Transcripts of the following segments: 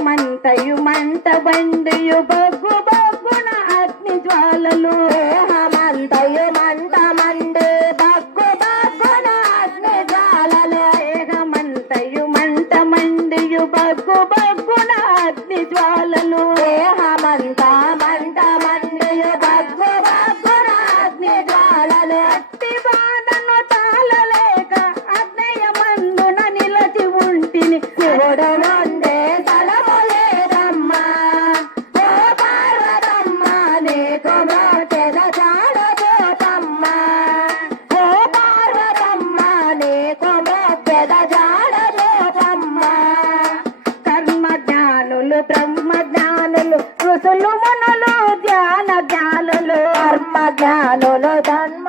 దేహమంతయు మంట బండియు బగ్గు బగ్గున అగ్ని జ్వాలలు. దేహమంతయు మంట మండి బగ్గు బగ్గున అగ్ని జ్వాలలు. దేహమంతయు మంట మండియు బగ్గు బగ్గున అగ్ని జ్వాలలు. దేహమంతా మంట మండియు బగ్గు బగ్గున అగ్ని జ్వాలలు. అట్టి బాధను తాళలేక అగ్నయ మందున నిలచి ఉంటిని. శివుడు జ్ఞానులు బ్రహ్మ జ్ఞానులు ఋషులు మునులు ధ్యాన జ్ఞానులు కర్మ జ్ఞానులు ధర్మ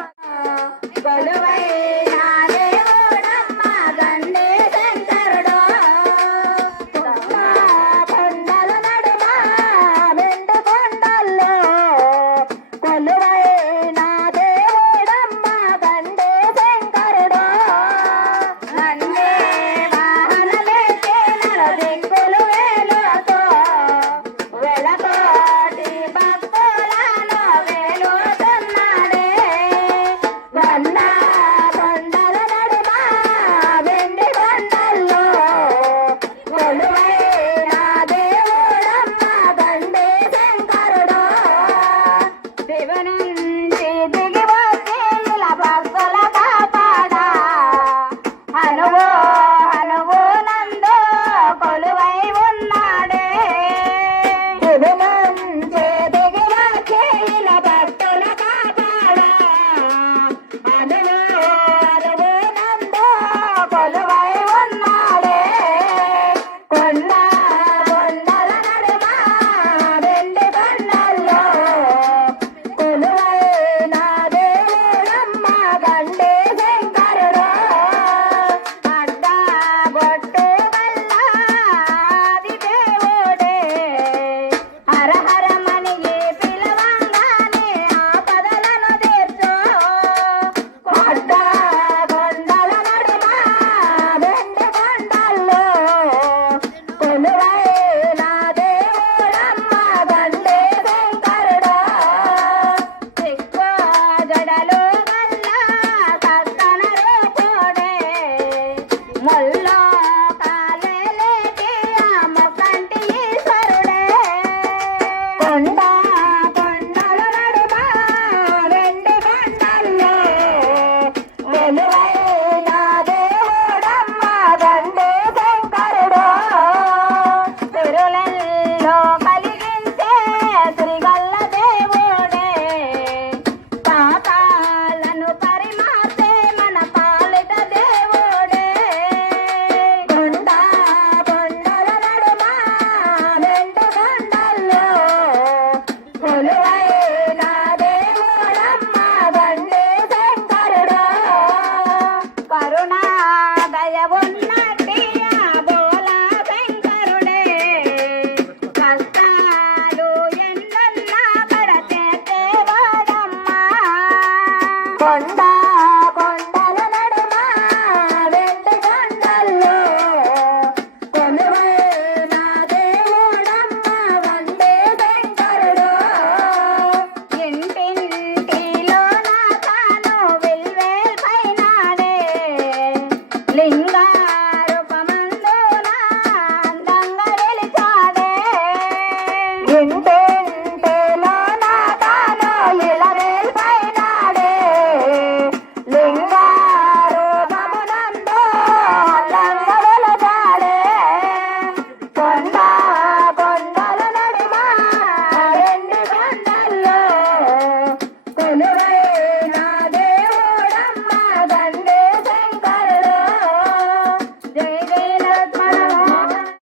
감사합니다. கொண்ட